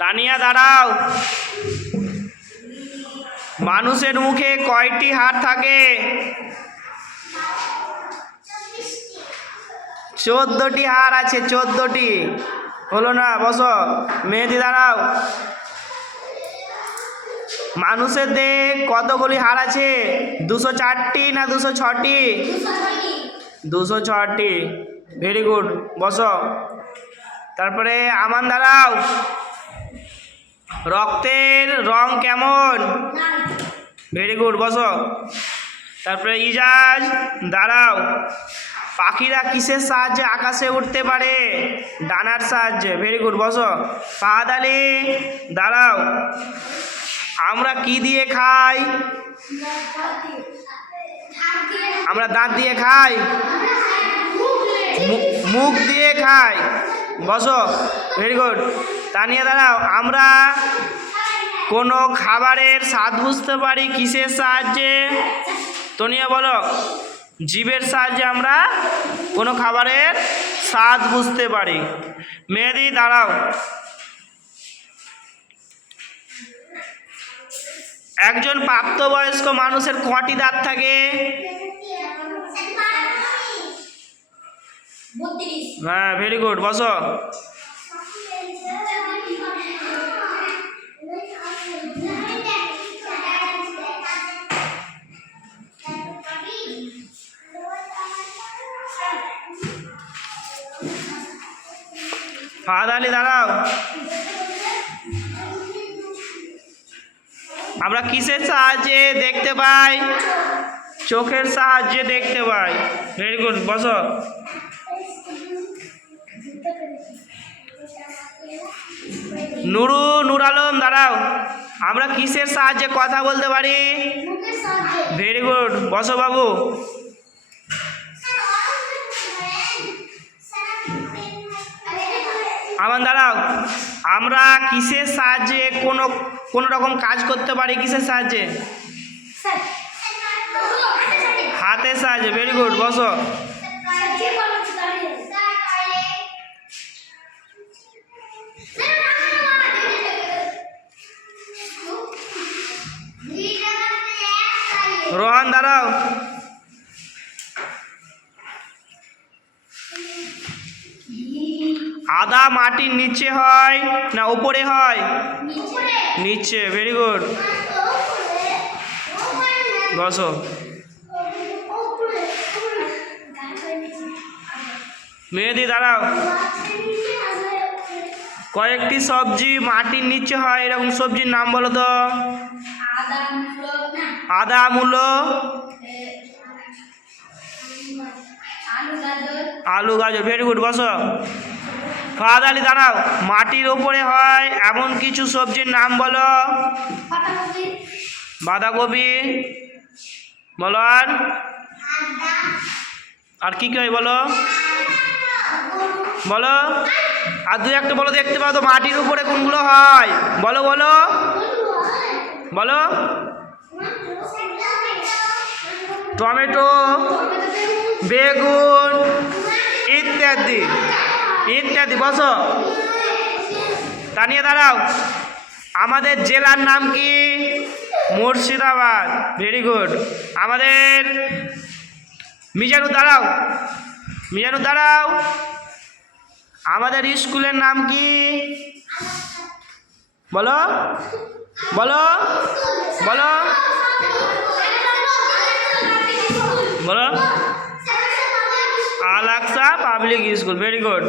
তানিয়া দাঁড়াও। মানুষের মুখে কয়টি হাড় থাকে? 14টি হাড় আছে, 14টি। হলো না, বসো। মেহেদি দাঁড়াও। মানুষের দেহে কতগুলি হাড় আছে? 204টি না 206টি? 206টি। ভেরি গুড, বসো। তারপরে আমান দাঁড়াও। রক্তের রং কেমন? ভেরি গুড, বসো। তারপরে ইজাজ দাঁড়াও। পাখিরা কিসের সাহায্যে আকাশে উঠতে পারে? ডানার সাহায্যে। ভেরি গুড, বসো। ফাহাদ আলী দাঁড়াও। আমরা কি দিয়ে খাই? আমরা দাঁত দিয়ে খাই? মুখ দিয়ে খাই। বসো। Very good. তানিয়া দাঁড়াও। আমরা কোনো খাবারের স্বাদ বুঝতে পারি কিসের সাহায্যে? তনিয়া বলো। জিভের সাহায্যে আমরা কোনো খাবারের স্বাদ বুঝতে পারি। মেহেদি দাঁড়াও। একজন প্রাপ্তবয়স্ক মানুষের কয়টি দাঁত থাকে? হ্যাঁ, ভেরি গুড, বসো। ফাহাদ আলী দাঁড়াও। আমরা কিসের সাহায্যে দেখতে পাই? চোখের সাহায্যে দেখতে পাই। ভেরি গুড, বসো। নূর আলম দাঁড়াও। আমরা কিসের সাহায্যে কথা বলতে পারি? ভেরি গুড, বসো বাবু। আমান দাঁড়াও। আমরা কিসের সাহায্যে কোনো রকম কাজ করতে পারি? কিসের সাহায্যে? হাতের সাহায্যে। ভেরি গুড, বসো। রোহান দাঁড়াও। আদা মাটির নিচে হয় না উপরে হয়? নিচে। ভেরি গুড, বসো। মেহেদি দাঁড়াও। কয়েকটি সবজি মাটির নিচে হয় এরকম সবজির নাম বলো তো। আদা, মূলো, আলু, গাজর। ভেরি গুড, বসো। ফাহাদ আলী দাঁড়াও। মাটির ওপরে হয় এমন কিছু সবজির নাম বলো। বাঁধাকপি বলো। আর কি কি হয় বলো? বলো। আর দু একটা বলো, দেখতে পাও তো মাটির উপরে কোনগুলো হয়? বলো বলো বলো। টমেটো, বেগুন ইত্যাদি ইত্যাদি। বসো। তানিয়া দাঁড়াও। আমাদের জেলার নাম কি? মুর্শিদাবাদ। Very good. আমাদের মিজানুর দাঁড়াও। মিজানুর দাঁড়াও। আমাদের স্কুলের নাম কি? বলো বলো বলো বলো। আল আকসা পাবলিক স্কুল। Very good.